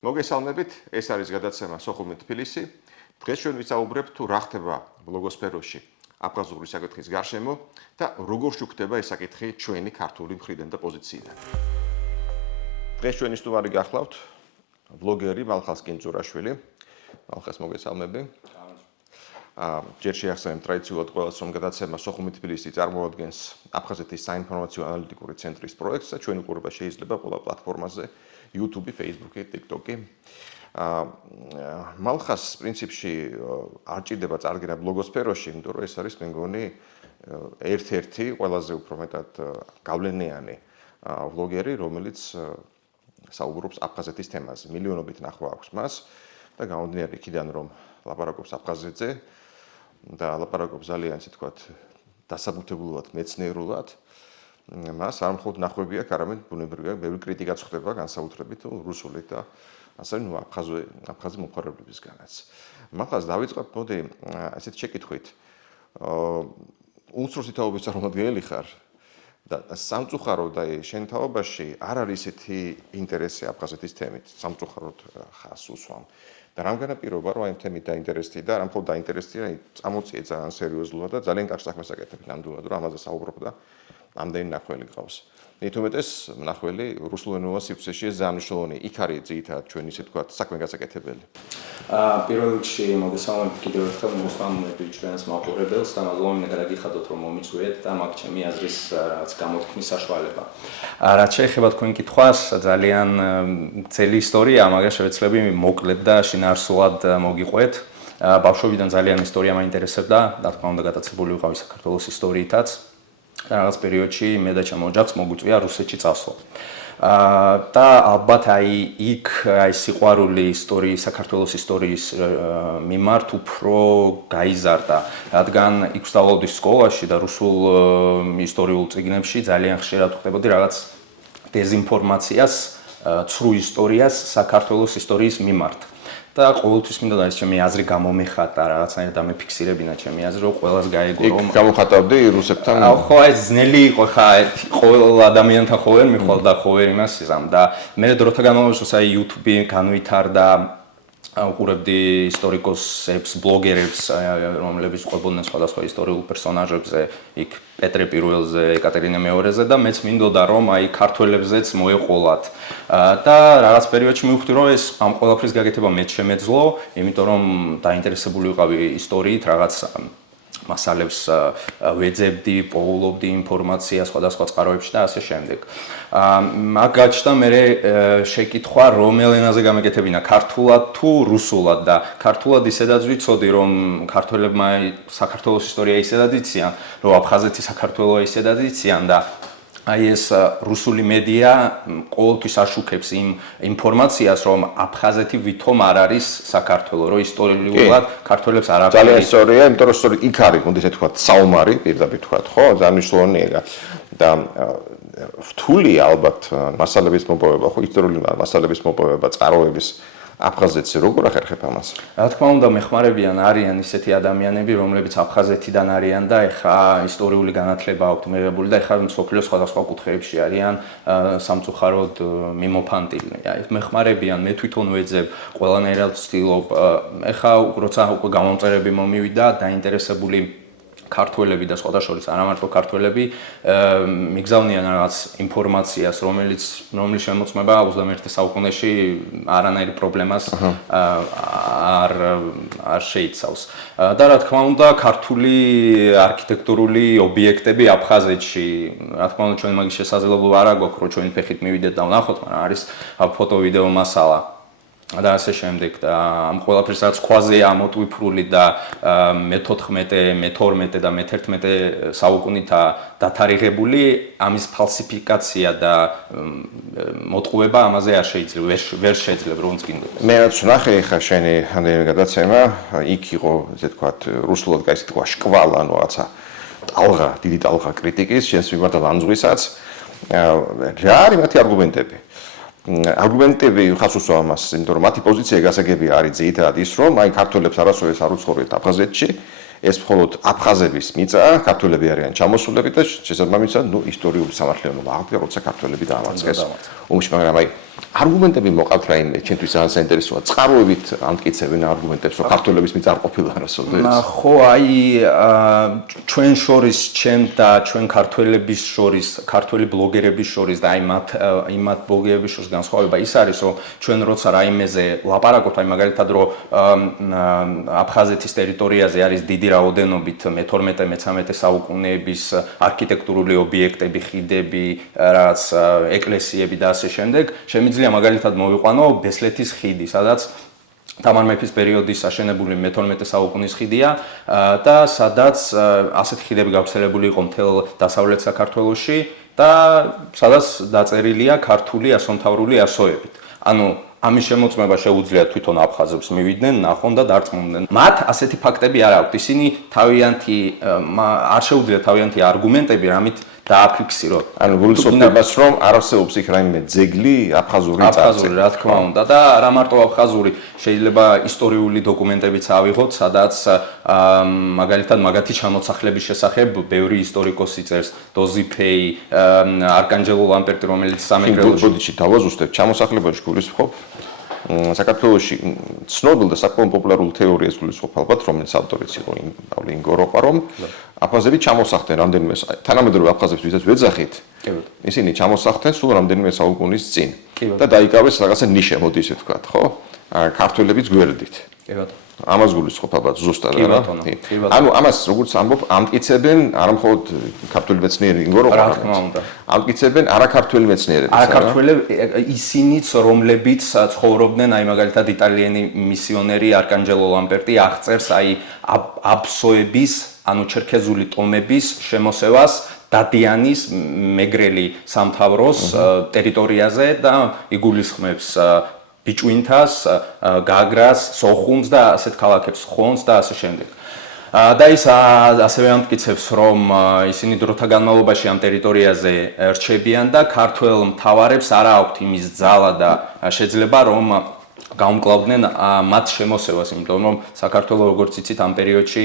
მოგესალმებით, ეს არის გადაცემა სოხუმი თბილისი. დღეს ჩვენ ვისაუბრებთ თუ რა ხდება ბლოგოსფეროში აფხაზური საკითხის გარშემო და როგორ შუქდება ეს საკითხი ჩვენი ქართული მხრიდან და პოზიციიდან. დღეს ჩვენი სტუმარი გახლავთ ბლოგერი მალხას კინძურაშვილი. მალხას მოგესალმები. ჯერ შეახსენებ ტრადიციულად ყველას რომ გადაცემა სოხუმი თბილისი წარმოადგენს აფხაზეთის საინფორმაციო ანალიტიკური ცენტრის პროექტს და ჩვენი ყურება შეიძლება ყველა პლატფორმაზე YouTube, Facebook, TikTok. მალხას პრინციპში არ ჭირდება წარდგენა ბლოგოსფეროში, იმიტომ რომ ეს არის მე მგონი ერთ-ერთი ყველაზე უფრო მეტად გავლენიანი ბლოგერი, რომელიც საუბრობს აფხაზეთის თემაზე. მილიონობით ნახვა აქვს მას და გამომდინარე იქიდან რომ ლაპარაკობს აფხაზეთზე და ლაპარაკობს ძალიან ისე თქვათ დასაბუთებულად, მეცნიერულად. მას არ მხოლოდ ნახვები აქვს, არამედ ბუნებრივია, ბევრი კრიტიკაც ხდება განსაკუთრებით რუსულით და ასევე აფხაზი მომხმარებლებისგანაც. მახლა დავიწყოთ, მოდი ასეთ შეკითხვით. ულსროსი თაობის წარმომადგენელი ხარ და სამწუხაროდ და შენ თაობაში არ არის ესეთი ინტერესი აფხაზეთის თემით, სამწუხაროდ ხას უსვამ. და რამგანა პირობა რომ აი თემით დაინტერესდი და არ მხოლოდ დაინტერესდი, აი წამოწიე ძალიან სერიოზულად და ძალიან კარგ საქმეს აკეთებ ნამდვილად, რომ ამაზე საუბრობ და ამდენი ნახველი ყავს. ნითუმეტეს ნახველი რუსულენოვან სივრცეშია ძალიან მნიშვნელოვანი. იქ არის ძირითადად ჩვენ ისე თქვა საქმე გასაკეთებელი. პირველ რიგში მოგესალმებით კიდევ ერთხელ მოსწავლეები ჩვენს მაყურებელს და მადლობა გადაგიხადოთ რომ მომიწვიეთ და მაგ ჩემი აზრის რაღაც გამოთქმის საშუალება. რაც შეეხება თქვენ კითხვას, ძალიან ძელი ისტორია, მაგრამ შევეცლები მოკლედ და შინაარსულად მოგიყვეთ. ბავშვობიდან ძალიან ისტორია მაინტერესებდა, რა თქმა უნდა გატაცებული ვიყავი საქართველოს ისტორიითაც. რაღაც პერიოდში მე და ჩემო ოჯახს მოგვიწვია რუსეთში წასვლა. და ალბათ აი იქ აი სიყვარული ისტორიის, საქართველოს ისტორიის მიმართ უფრო გაიზარდა, რადგან იქ ვსწავლობდი სკოლაში და რუსულ ისტორიულ წიგნებში ძალიან ხშირად ვხვდებოდი რაღაც დეზინფორმაციას, ცრუ ისტორიას საქართველოს ისტორიის მიმართ. და ყოველთვის მინდა და ეს ჩემი აზრი გამომეხატა რაღაცნაირად დამეფიქსირებინა ჩემი აზრი რომ ყველას გაეგო რომ გამოხატავდი რუსებთან ხო ეს ძნელი იყო ხა ყოველ ადამიანთან ხო ვერ მიხვალდა ხო ვერ იმას იზამ და მე დროთა განმავლობაში აი YouTube-ი განვითარდა უყურებდი ისტორიკოსებს, ბლოგერებს, რომლებიც ყვებოდნენ სხვადასხვა ისტორიულ პერსონაჟებზე, იქ პეტრე პირველზე, ეკატერინე მეორეზე და მეც მინდოდა რომ აი ქართველებზეც მოეყოლათ. და რაღაც პერიოდში მივხვდი რომ ეს ამ ყველაფრის გაკეთება მეც შემეძლო, იმიტომ რომ დაინტერესებული ვიყავი ისტორიით, რაღაც მასალებს ვეძებდი, პოულობდი ინფორმაციას სხვადასხვა წყაროებში და ასე შემდეგ. მაგ გაჩნდა მე შეკითხვა რომელ ენაზე გამეკეთებინა, ქართულად თუ რუსულად და ქართულად ისედაც ვიცოდი რომ ქართველებმა საქართველოს ისტორია ისედაც იციან, რომ აფხაზეთი საქართველოა ისედაც იციან და აი ეს რუსული მედია ყოველთვის აშუქებს იმ ინფორმაციას რომ აფხაზეთი ვითომ არ არის საქართველო, რომ ისტორიულად ქართველებს არ აქვს. ძალიან სწორია, იმიტომ რომ სწორედ იქ არის, მოდით თქვა, საომარი, პირდაპირ თქვა, ხო, ძალიან მნიშვნელოვანია და რთული ალბათ მასალების მოპოვება, ხო, ისტორიული მასალების მოპოვება, წყაროების აფხაზეთზე როგორ ახერხებ ამას? რა თქმა უნდა, მეხმარებიან არიან ისეთი ადამიანები, რომლებიც აფხაზეთიდან არიან და ეხა ისტორიული განათლება აქვთ მიღებული და ეხა მსოფლიოს სხვადასხვა კუთხეებში არიან სამწუხაროდ მიმოფანტილნი. აი მეხმარებიან, მე თვითონ ვეძებ, ყველანაირად ვცდილობ. ეხა როცა უკვე გამომწერები მომივიდა, დაინტერესებული ქართველები და სხვადასხვა არა მარტო ქართველები მიგზავნიან რაღაც ინფორმაციას, რომლის შემოწმება 21 საუკუნეში არანაირი პრობლემას არ შეიცავს. და რა თქმა უნდა, ქართული არქიტექტურული ობიექტები აფხაზეთში, რა თქმა უნდა, ჩვენ მაგის შესაძლებლობა არ აქვს, რომ ჩვენი ფეხით მივიდეთ და ვნახოთ, მაგრამ არის ფოტო-ვიდეო მასალა. და ასე შემდეგ და ამ ყველაფერს რაც ქვაზეა ამოტვიფრული და მე-14, მე-12 და მე-11 საუკუნითა დათარიღებული, ამის ფალსიფიკაცია და მოტყუება ამაზე არ შეიძლება, ვერ შეიძლება რომ წკინდოს. მე რაც ვნახე ხა შენი ამდენი გადაცემა, იქ იყო, ესე ვთქვათ, რუსულად გაიცი თქვა შკვალ, ანუ რაღაცა ტალღა, დიდი ტალღა კრიტიკის, შენს მიმართ ლანძღვისაც. რა არის მათი არგუმენტები? არგუმენტები ხას უსვა ამას, იმიტომ რომ მათი პოზიცია გასაგებია არის ძირითადად ის, რომ აი ქართველებს არასოდეს არ უცხოვრებთ აფხაზეთში, ეს მხოლოდ აფხაზების მიწა, ქართველები არიან ჩამოსულები და შესაბამისად, ისტორიული სამართლიანობა აღდგა, როცა ქართველები დაამარცხეს ომში, მაგრამ აი არგუმენტები მოყავთ რაიმე, ჩემთვის ძალიან საინტერესოა. წყაროებით ამტკიცებენ არგუმენტებს, რომ ქართველების მით არ ყოფილა რასოდეს. ხო, აი ჩვენ შორის, ჩემ და ჩვენ ქართველების შორის, ქართველი ბლოგერების შორის და აი მათ ბლოგერების შორის განსხვავება ის არის, რომ ჩვენ როცა რაიმეზე ლაპარაკობთ, აი მაგალითად რომ აფხაზეთის ტერიტორიაზე არის დიდი რაოდენობით მე-12-მე-13 საუკუნეების არქიტექტურული ობიექტები, ხიდები, რაღაც ეკლესიები და ასე შემდეგ. შემიძლია მაგალითად მოვიყვანო ბესლეთის ხიდი, სადაც თამარ მეფის პერიოდის აშენებული მე-12 საუკუნის ხიდია და სადაც ასეთი ხიდები გავრცელებული იყო მთელ დასავლეთ საქართველოში და სადაც დაწერილია ქართული ასომთავრული ასოებით. ანუ ამის შემოწმება შეუძლია თვითონ აფხაზებს მივიდნენ, ნახონ და დარწმუნდნენ. მათ ასეთი ფაქტები არ აქვთ. ისინი თავიანთი არ შეუძლიათ თავიანთი არგუმენტები, რამით დააფიქსირო. ანუ გულისხმობს, რომ არ არსებობს იქ რაიმე ძეგლი აფხაზური წარწერა. აფხაზური, რა თქმა უნდა, და არა მარტო აფხაზური, შეიძლება ისტორიული დოკუმენტებიც ავიღოთ, სადაც მაგალითად მაგათი ჩამოსახლების შესახებ ბევრი ისტორიკოსი წერს, დოზიფეი, არკანჯელო ლამპერტი, რომელიც სამეგრელოში. ბოდიში დავაზუსტებ, ჩამოსახლებაში გულისხმობ საქართველოში ცნობილ და საკმაოდ პოპულარულ თეორიას გულისხმობ ალბათ, რომელიც ავტორიც იყო პავლე ინგოროყვა, რომ აფხაზები ჩამოსახდნენ რამდენიმე თანამედროვე აფხაზებს, ვისაც ვეძახით. ისინი ჩამოსახდნენ სულ რამდენიმე საუკუნის წინ და დაიკავეს რაღაცა ნიშა, მოდი ისე ვთქვათ, ხო? ქართველების გვერდით. ამას გულისხმობ ალბათ ზუსტად რა. ანუ ამას როგორც ამბობ, ამტკიცებენ არა მხოლოდ ქართული მეცნიერი ინგოროყვა, რა თქმა უნდა. ამტკიცებენ არაქართული მეცნიერები. არაქართველები ისინიც, რომლებიც ცხოვრობდნენ, აი მაგალითად იტალიელი მისიონერი არკანჯელო ლამპერტი აღწერს აი აბსოების, ანუ ჩერქეზული ტომების შემოსევას დადიანის მეგრელი სამთავროს ტერიტორიაზე და იგულისხმებს ბიჭვინთას, გაგრას, სოხუმს და ასეთ ქალაქებს, ხონს და ასე შემდეგ. და ის ასევე ამტკიცებს, რომ ისინი დროთა განმავლობაში ამ ტერიტორიაზე რჩებიან და ქართველ მთავარებს არ აქვთ იმის ძალა და შეძლება, რომ გაუმკლავდნენ მათ შემოსევას, იმიტომ რომ საქართველოს როგორც იცით ამ პერიოდში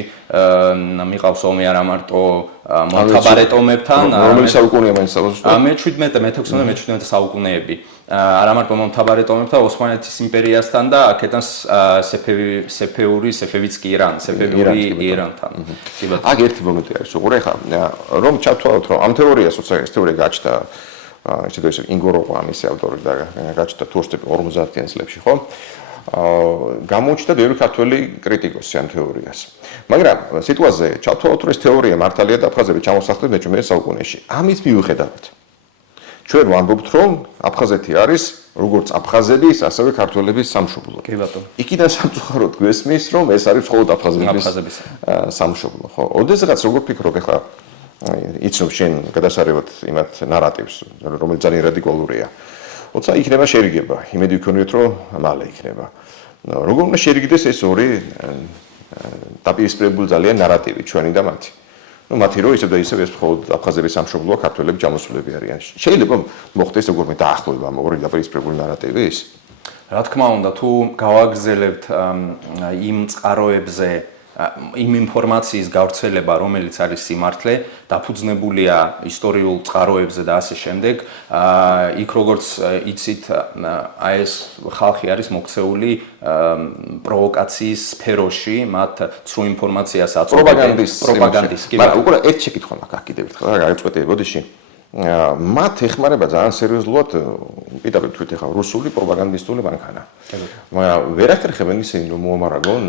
მიყავს ომი არა მარტო მონთაბარეტომებთან, რომელი საუკუნეა მაინც საბოლოო? მე-16 საუკუნეები. არა მარტო მონთაბარეტომებთან, ოსმალეთის იმპერიასთან და აქედან სეფევიც კი ირანთან. აქ ერთი მომენტი არის, უყურე ხა, რომ ჩავთვალოთ, რომ ამ თეორიას როცა ეს თეორია გაჩნდა, ისედაც ინგოროყვა ამის ავტორი და გაჩნდა თურქები 50-იან წლებში, ხო? გამოჩნდა ბევრი ქართველი კრიტიკოსი ამ თეორიას. მაგრამ სიტუაციაზე ჩავთვალოთ, რომ ეს თეორია მართალია და აფხაზები ჩამოსახლდნენ მე-19 საუკუნეში. ამის მიუხედავად ჩვენ ვამბობთ, რომ აფხაზეთი არის როგორც აფხაზების, ასევე ქართველების სამშობლო. კი ბატონო. იქიდან სამწუხაროდ გვესმის, რომ ეს არის მხოლოდ აფხაზების სამშობლო, ხო? ოდესღაც როგორ ფიქრობ ახლა იცნობ შენ გადასარევად იმათ ნარატივს, რომელიც ძალიან რადიკალურია. როცა იქნება შერიგება, იმედი ვქონიოთ, რომ მალე იქნება. როგორ უნდა შერიგდეს ეს ორი დაპირისპირებული ძალიან ნარატივი ჩვენი და მათი. ну მათი რო ისევ და ისევ ეს მხოლოდ აფხაზების სამშობლოა, ქართველები ჩამოსულები არიან. შეიძლება მოხდეს როგორ დაახლოება ამ ორი დაპირისპირებული ნარატივის? რა თქმა უნდა, თუ გავაგზელებთ იმ წყაროებზე იმ ინფორმაციის გავრცელება, რომელიც არის სიმართლე, დაფუძნებულია ისტორიულ წყაროებზე და ასე შემდეგ, იქ როგორც იცით, აი ეს ხალხი არის მოქცეული პროვოკაციის სფეროში, მათ ცრუ ინფორმაციას აწვდიან პროპაგანდის. მაგრამ უკვე ერთ შეკითხვა მაქვს აქ კიდევ ერთხელ, რა გაიწყვეტე ბოდიში. მათ ეხმარება ძალიან სერიოზულად პირდაპირ თქვით ახლა რუსული პროპაგანდისტული მანქანა. მაგრამ ვერ ახერხებენ ისინი რომ მოამარაგონ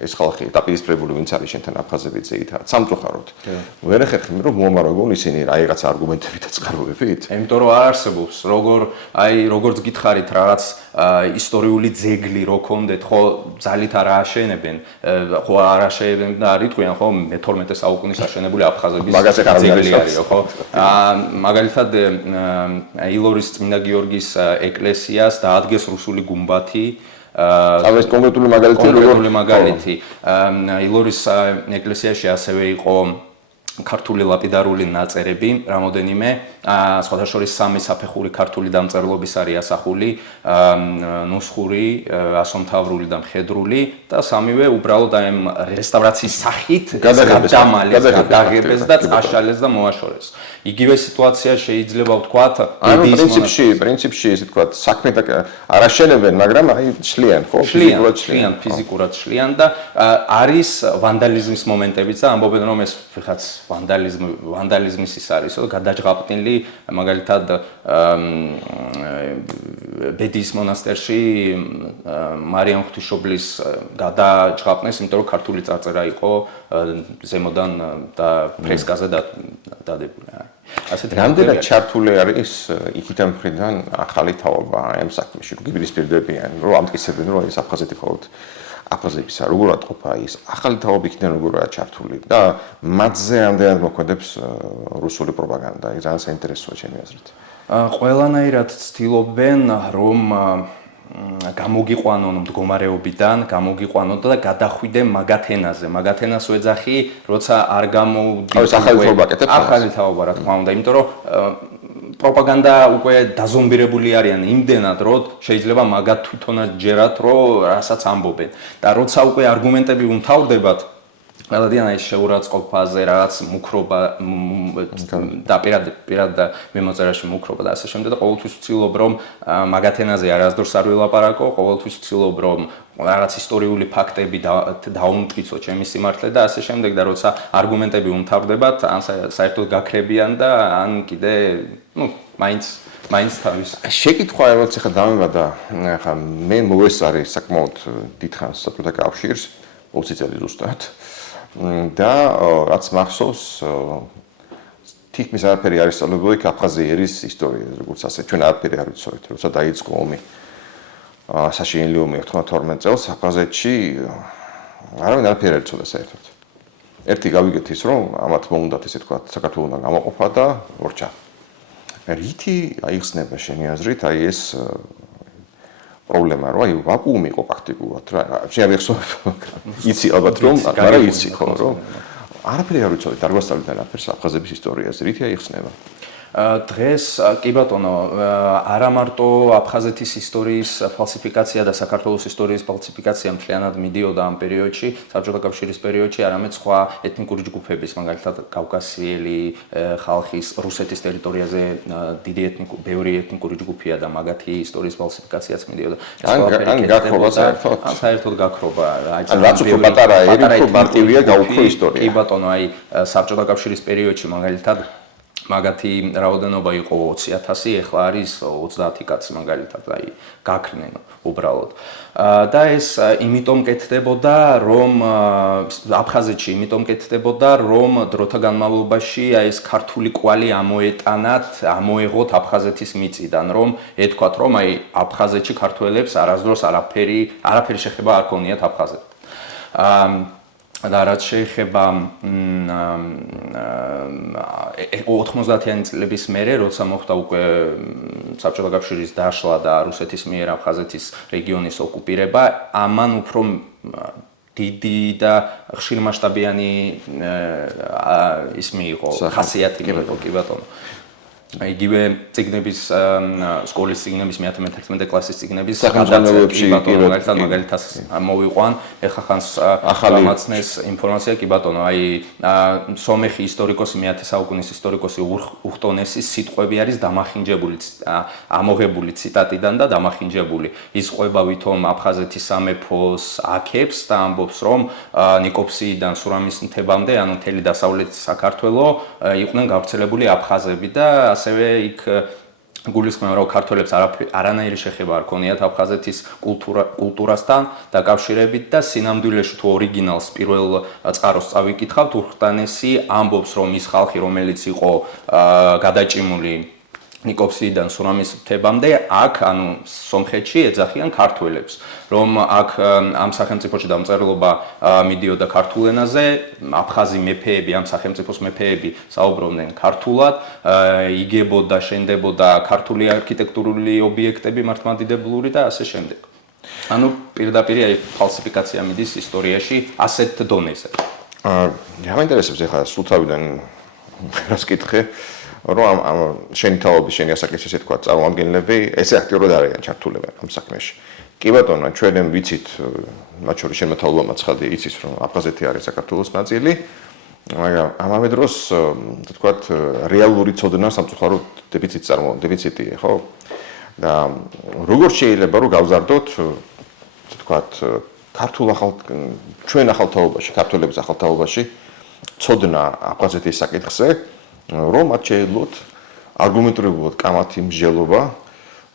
ეს ხალხი დაპირისპირებული ვინც არის შენთან აფხაზები ზეითად სამწუხაროდ. ვერ ახერხებენ რომ მოამარაგონ ისინი რაღაცა არგუმენტებით და წყაროებით. იმიტომ რომ არ არსებობს როგორც გითხარით რაღაც ისტორიული ძეგლი რო კონდეთ, ხო ძალით არ აშენებენ, ხო არ აშენებენ და არ იტყვიან, ხო მე-12 საუკუნის აშენებული აფხაზების ძეგლი არის, ხო? მაგალითად ილორის წმინდა გიორგის ეკლესიას დაადგეს რუსული გუმბათი. ეს კონკრეტული მაგალითი ილორის ეკლესიაში ასევე იყო ქართული ლაპიდარული ნაწერები, რამოდენიმე, სხვათა შორის სამი საფეხური ქართული დამწერლობის არის ასახული, ნუსხური, ასომთავრული და მხედრული და სამივე უბრალოდ აი რესტავრაციის სახით გადაღებეს და წაშალეს და მოაშორეს. იგივე სიტუაცია შეიძლება ვთქვათ, პრინციპში ესე ვთქვათ, საქმე და არ აშენებენ, მაგრამ აი შლიან, ხო? ფიზიკურად შლიან და არის ვანდალიზმის მომენტებიც და ამბობენ რომ ეს ვიღაც ვანდალიზმის ის არის, გადაჯღაპნილი მაგალითად ბედიის მონასტერში მარიამ ღვთისმშობლის გადაჯღაპნეს, იმიტომ რომ ქართული წარწერა იყო ზემოდან და ფრესკაზე დადებული. რამდენად ჩართული არის იქიდან მხრიდან ახალი თაობა ამ საქმეში, რომ გიპირისპირდებიან, რომ ამტკიცებენ, რომ ეს აფხაზეთი მხოლოდ აფხაზებისა, როგორად ყოფა ის ახალი თაობა იქიდან როგორაა ჩართული და მათზე ამდენად მოქმედებს რუსული პროპაგანდა, ეს ძალიან საინტერესოა ჩემი აზრით. ყველანაირად ცდილობენ, რომ გამოგიყვანონ მდგომარეობიდან, გამოგიყვანონ და გადახვიდე მაგათენაზე. მაგათენას ვეძახი, როცა არ გამოვდი. ახალი თაობა, რა თქმა უნდა, იმიტომ რომ პროპაგანდა უკვე დაზომბირებული არიან იმდენად, რომ შეიძლება მაგათ თვითონაც ჯერათ, რომ რასაც ამბობენ. და როცა უკვე არგუმენტები უმთავრდებათ, ყველადიან აი შეურაცხყოფაზე, რაღაც მუქრობა და პირად მიმოწერაში მუქრობა და ასე შემდეგ და ყოველთვის ვცდილობ რომ მაგათენაზე არასდროს არ ვილაპარაკო, ყოველთვის ვცდილობ რომ რაღაც ისტორიული ფაქტები დაუმტკიცო ჩემი სიმართლე და ასე შემდეგ და როცა არგუმენტები უმთავრდებათ, ან საერთოდ გაქრებიან და ან კიდე, მაინც თავის. შეკითხვა რაც ახლა დამემატა, ახლა მე მოვესწარი საკმაოდ დიდხანს საბჭოთა კავშირს, 20 წელი ზუსტად. და რაც მახსოვს თითქმის არაფერი არ ისწავლებული აფხაზიერის ისტორიაზე, როგორც ასე ჩვენ არაფერი არ ვიცოდით, როცა დაიწყო ომი საშინელი ომი 92 წელს აფხაზეთში არავინ არაფერი არ იცოდა საერთოდ. ერთი გავიგეთ ის, რომ ამათ მოუნდათ ესე თქვა საქართველოსთან გამოყოფა და ორჩა. რითი აიხსნება შენი აზრით აი ეს პრობლემა რა, აი ვაკუუმი იყო პრაქტიკულად რა. შეიძლება ეხსოვებ, იცი ალბათ რომ, არა იცი ხო, რომ არაფერი არ ვიცოდით, არ გვასწავლეთ არაფერს აფხაზების ისტორიაზე, რითი აიხსნება? დღეს კი ბატონო, არა მარტო აფხაზეთის ისტორიის ფალსიფიკაცია და საქართველოს ისტორიის ფალსიფიკაცია მთლიანად მიდიოდა ამ პერიოდში, საბჭოთა კავშირის პერიოდში, არამედ სხვა ეთნიკური ჯგუფების, მაგალითად კავკასიელი ხალხის რუსეთის ტერიტორიაზე ბევრი ეთნიკური ჯგუფია და მაგათი ისტორიის ფალსიფიკაციაც მიდიოდა. ან გაქრობა საერთოდ? ან საერთოდ გაქრობა. რაც უფრო პატარა მარტივია გაუქმო ისტორია. კი ბატონო, აი საბჭოთა კავშირის პერიოდში მაგალითად მაგათი რაოდენობა იყო 20,000, ეხლა არის 30 კაცი მაგალითად, აი გაქრნენ უბრალოდ. და ეს იმიტომ კეთდებოდა, რომ აფხაზეთში იმიტომ კეთდებოდა, რომ დროთა განმავლობაში აი ეს ქართული კვალი ამოეტანათ, ამოეღოთ აფხაზეთის მიწიდან, რომ ეთქვათ, რომ აი აფხაზეთში ქართველებს არასდროს არაფერი შეხება არ ქონიათ აფხაზეთთან. და რაც შეეხება 90-იანი წლების მერე, როცა მოხდა უკვე საბჭოთა კავშირის დაშლა და რუსეთის მიერ აფხაზეთის რეგიონის ოკუპირება, ამან უფრო დიდი და ხშირმასშტაბიანი ის მიიღო, ხასიათი მიიღო, კი ბატონო. იგივე წიგნების სკოლის წიგნების 10-11 კლასის წიგნების სახელმწიფოებში მაგალითად მოვიყვან ეხა ხანს გამაცნეს ინფორმაცია კი ბატონო აი სომეხი ისტორიკოსი 10 საუკუნის ისტორიკოსი უხტონესის სიტყვები არის დამახინჯებული ამოღებული ციტატიდან და დამახინჯებული ის ყვება ვითომ აფხაზეთის სამეფოს აქებს და ამბობს რომ ნიკოფსიიდან სურამის მთებამდე ანუ მთელი დასავლეთ საქართველოს იყვნენ გავრცელებული აფხაზები და ასევე იქ გულისხმობენ რომ ქართველებს არანაირი შეხება არ ქონიათ აფხაზეთის კულტურასთან დაკავშირებით და სინამდვილეში თუ ორიგინალს პირველ წყაროს წავიკითხავთ უხტანესი ამბობს რომ ის ხალხი რომელიც იყო გადაჭიმული ნიკოფსიიდან სურამის მთებამდე აქ ანუ სომხეთში ეძახიან ქართველებს რომ აქ ამ სახელმწიფოში დამწერლობა მიდიოდა ქართულ ენაზე აფხაზი მეფეები ამ სახელმწიფოს მეფეები საუბრობდნენ ქართულად იგებოდა შენდებოდა ქართული არქიტექტურული ობიექტები მართლმადიდებლური და ასე შემდეგ ანუ პირდაპირ აი ფალსიფიკაცია მიდის ისტორიაში ასეთ დონეზე მაინტერესებს ახლა სულ თავიდან რას კითხე, რომ ამ შენი თაობის, შენი ასაკის ესე თქვა წარმომადგენლები, ესე აქტიურად არიან ჩართულები ამ საქმეში. კი ბატონო, ჩვენ ვიცით, მათ შორის შენმა თაობამ ცხადი იცის, რომ აფხაზეთი არის საქართველოს ნაწილი, მაგრამ ამავე დროს, თქვა, რეალური ცოდნა სამწუხაროდ დეფიციტია, ხო? და როგორ შეიძლება რომ გავზარდოთ, თქვა, ჩვენ ახალთაობაში, ქართველების ახალთაობაში ცოდნა აფხაზეთის საკითხზე, რომ მათ შეეძლოთ არგუმენტირებულად კამათი მსჯელობა,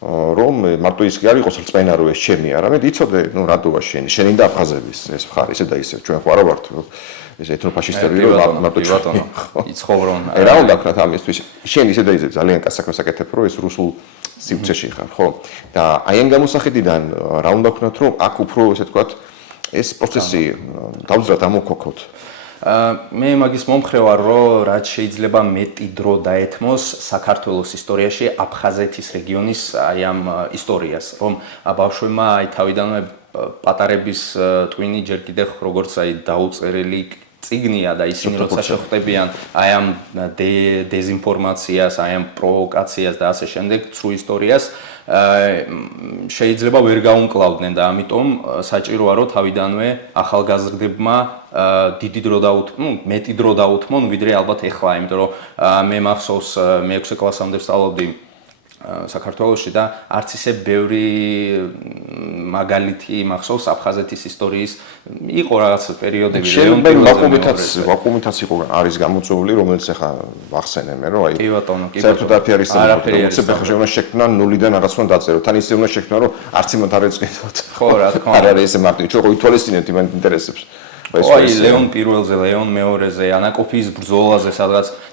რომ მარტო ის კი არ იყოს რწმენა რომ ეს ჩემი, არამედ იცოდე, ნუ რატოა შენი და აფხაზების ეს მხარი, ისე და ისე, ჩვენ ხო არა ვართ ეს ეთნოფაშისტები რომ მარტო ბატონო, იცხოვრონ. აი რა უნდა ვქნათ ამისთვის? შენ ისე და ისე ძალიან კაც საქმეს აკეთებ, რომ ეს რუსულ სივრცეში ხარ, ხო? და აი ამ გამოსახედიდან რა უნდა ვქნათ, რომ აქ უფრო ესე ვთქვათ, ეს პროცესი დავძრათ ამოქოქოთ. მე მაგის მომხრე ვარ, რომ რაც შეიძლება მეტი დრო დაეთმოს საქართველოს ისტორიაში აფხაზეთის რეგიონის აი ამ ისტორიას, რომ ბავშვებმა აი თავიდანვე პატარების ტვინი ჯერ კიდევ როგორც აი დაუწერელი წიგნია და ისინი როცა შეხვდებიან აი ამ დეზინფორმაციას, აი ამ პროვოკაციას და ასე შემდეგ, ცრუ ისტორიას შეიძლება ვერ გაუმკლავდნენ და ამიტომ საჭიროა რომ თავიდანვე ახალგაზრდებმა დიდი დრო მეტი დრო დაუთმონ ვიდრე ალბათ ეხლა, იმიტომ რომ მე მახსოვს მე 6 კლასამდე ვსწავლობდი საქართველოში და არც ისე ბევრი მაგალითი მახსოვს აფხაზეთის ისტორიის იყო რაღაც პერიოდები ვაკუუმითაც იყო არის გამოწვეული რომელიც ახლა ვახსენე მე რომ აი კი ბატონო საერთოდ არის უცებ შექმნა ნულიდან რაღაც უნდა დაწერო თან ისე უნდა შექმნა რომ არც იმათ არ ეწყეთოთ ხო რა თქმა უნდა არ არის ესე მარტივი ჩვენ ხო ითვალისწინებთ იმენ ინტერესებს აი ლეონ პირველზე, ლეონ მეორეზე, ანაკოფის ბრძოლაზე,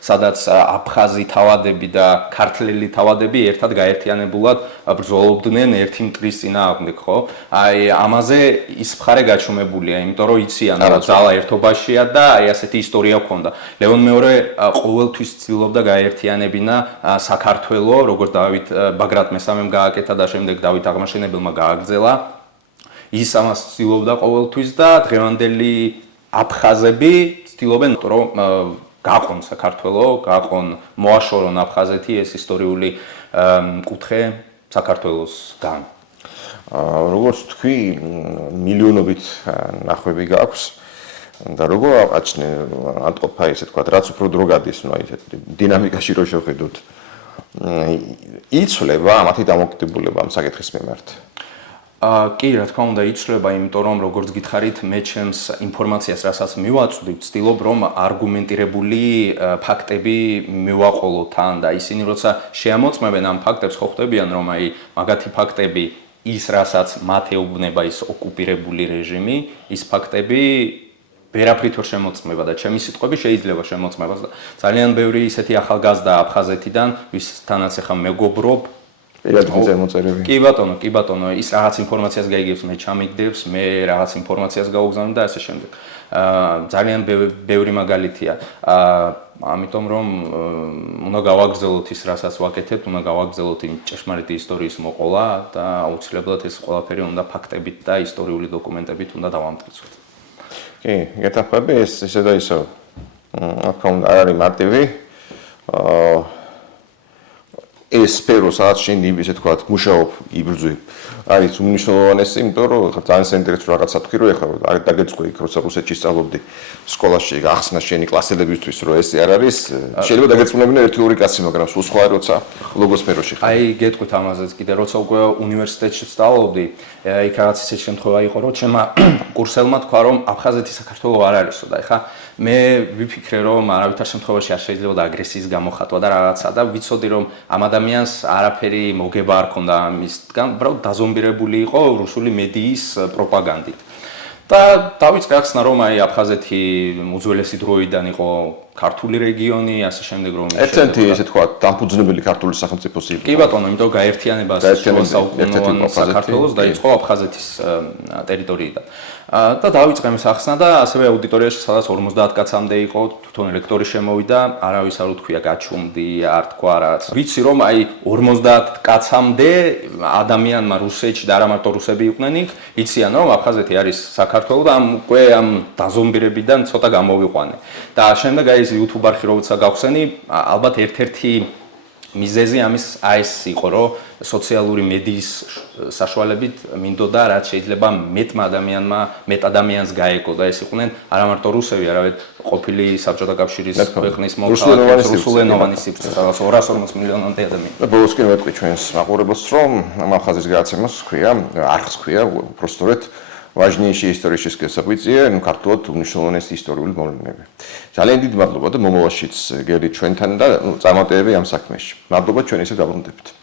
სადაც აფხაზი თავადები და ქართლელი თავადები ერთად გაერთიანებულად ბრძოლობდნენ ერთი მტრის წინააღმდეგ, ხო? აი ამაზე ის მხარე გაჩუმებულია, იმიტომ რომ იციან, რომ ძალა ერთობაშია და აი ასეთი ისტორია ჰქონდა. ლეონ მეორე ყოველთვის ცდილობდა გაერთიანებინა საქართველო, როგორც დავით ბაგრატ მესამემ გააკეთა და შემდეგ დავით აღმაშენებელმა გააგრძელა. ის ამას ცდილობდა ყოველთვის და დღევანდელი აფხაზები ცდილობენ რომ გაყონ საქართველო, გაყონ მოაშორონ აფხაზეთი ეს ისტორიული კუთხე საქართველოსგან. როგორც თქვი, მილიონობით ნახვები გაქვს და როგორ აჩნე ატყობა ესე თქვა, რაც უფრო დრო გადის, ნუ აი დინამიკაში რო შევხედოთ. იცვლება მათი დამოკიდებულება ამ საკითხის მიმართ. კი, რა თქმა უნდა, იცვლება, იმიტომ რომ როგორც გითხარით, მე ჩემს ინფორმაციას, რასაც მივაწვდი, ვცდილობ რომ არგუმენტირებული ფაქტები მივაყოლო თან და ისინი როცა შეამოწმებენ ამ ფაქტებს, ხო ხვდებიან რომ აი მაგათი ფაქტები ის რასაც მათ ეუბნება ის ოკუპირებული რეჟიმი, ის ფაქტები ვერაფრით ვერ შემოწმება და ჩემი სიტყვები შეიძლება შემოწმებას და ძალიან ბევრი ისეთი ახალგაზრდა აფხაზეთიდან, ვისთანაც ახლა მეგობრობ კი ბატონო, ის რაღაც ინფორმაციას გაიგებს, მე ჩამიგდებს, მე რაღაც ინფორმაციას გავუგზავნებ და ასე შემდეგ. ძალიან ბევრი მაგალითია. ამიტომ რომ უნდა გავაგრძელოთ ის, რასაც ვაკეთებთ, უნდა გავაგრძელოთ იმ ჭეშმარიტი ისტორიის მოყოლა და აუცილებლად ეს ყველაფერი უნდა ფაქტებით და ისტორიული დოკუმენტებით უნდა დავამტკიცოთ. კი, გეთახმები ეს ისე და ისე. აქ არ არის მარტივი. ეს სფერო სადაც შენ ისე თქვა მუშაობ იბრძვი არის უმნიშვნელოვანესი, იმიტომ რომ ძალიან საინტერესო რაღაცა თქვი რომ ეხლა არ დაგეწყო იქ როცა რუსეთში სწავლობდი სკოლაში ახსნა შენი კლასელებისთვის რომ ესე არ არის შეიძლება დაგეწმულებინა ერთი ორი კაცი მაგრამ სულ სხვა როცა ლოგოსფეროში ხარ აი გეტყვით ამაზეც კიდე როცა უკვე უნივერსიტეტში სწავლობდი იქ რაღაც ისეთი შემთხვევა იყო რომ ჩემმა კურსელმა თქვა რომ აფხაზეთი საქართველო არ არისო და ეხლა მე ვიფიქრე რომ არავითარ შემთხვევაში არ შეიძლება და აგრესიის გამოხატვა და რაღაცა და ვიცოდი რომ ამ ადამიანს არაფერი მოგება არ ქონდა ამისგან, უბრალოდ დაზომბირებული იყო რუსული მედიის პროპაგანდით. და დავიწყე ახსნა რომ აი აფხაზეთი უძველესი დროიდან იყო ქართული რეგიონი, ასე შემდეგ რომ ერთ-ერთი ესე თქვა დამფუძნებელი ქართული სახელმწიფოს იყო. კი ბატონო, იმიტომ გაერთიანებას შუა საუკუნოვან საქართველოს დაიწყო აფხაზეთის ტერიტორიიდან. და დავიწყე მის ახსნა და ასევე აუდიტორიაში სადაც 50 კაცამდე იყო, თვითონ ელექტორი შემოვიდა, არავის არ უთქვია გაჩუმდი, არ თქვა რაც. ვიცი რომ აი 50 კაცამდე ადამიანმა რუსეთში და არა მარტო რუსები იყვნენ იქ, იციან რომ აფხაზეთი არის საქართველო და უკვე ამ დაზომბირებიდან ცოტა გამოვიყვანე. და შემდეგ აი ეს YouTube არხი როცა გავხსენი, ალბათ ერთ-ერთი მიზეზი ამის ეს იყო, რომ სოციალური მედიის საშუალებით მინდოდა რაც შეიძლება მეტ ადამიანს გაეკო და ეს იყვნენ არა მარტო რუსები, არამედ ყოფილი საბჭოთა კავშირის ქვეყნის მოქალაქეები, რუსულენოვანი სივრცე, რაღაც 240 მილიონამდე ადამიანი. და ბოლოს კი მეთქვი ჩვენს მაყურებელს, რომ ამ აფხაზეთის გადაცემას ქვია, არხს ქვია, უბრალოდ важнейшие исторические события, ქართულად უნიშნულოვანესი ისტორიული მოვლენები. ძალიან დიდი მადლობა და მომავალშიც გერდით ჩვენთან და წამოწევები ამ საქმეში. მადლობა ჩვენ ისე დაბრუნდებთ.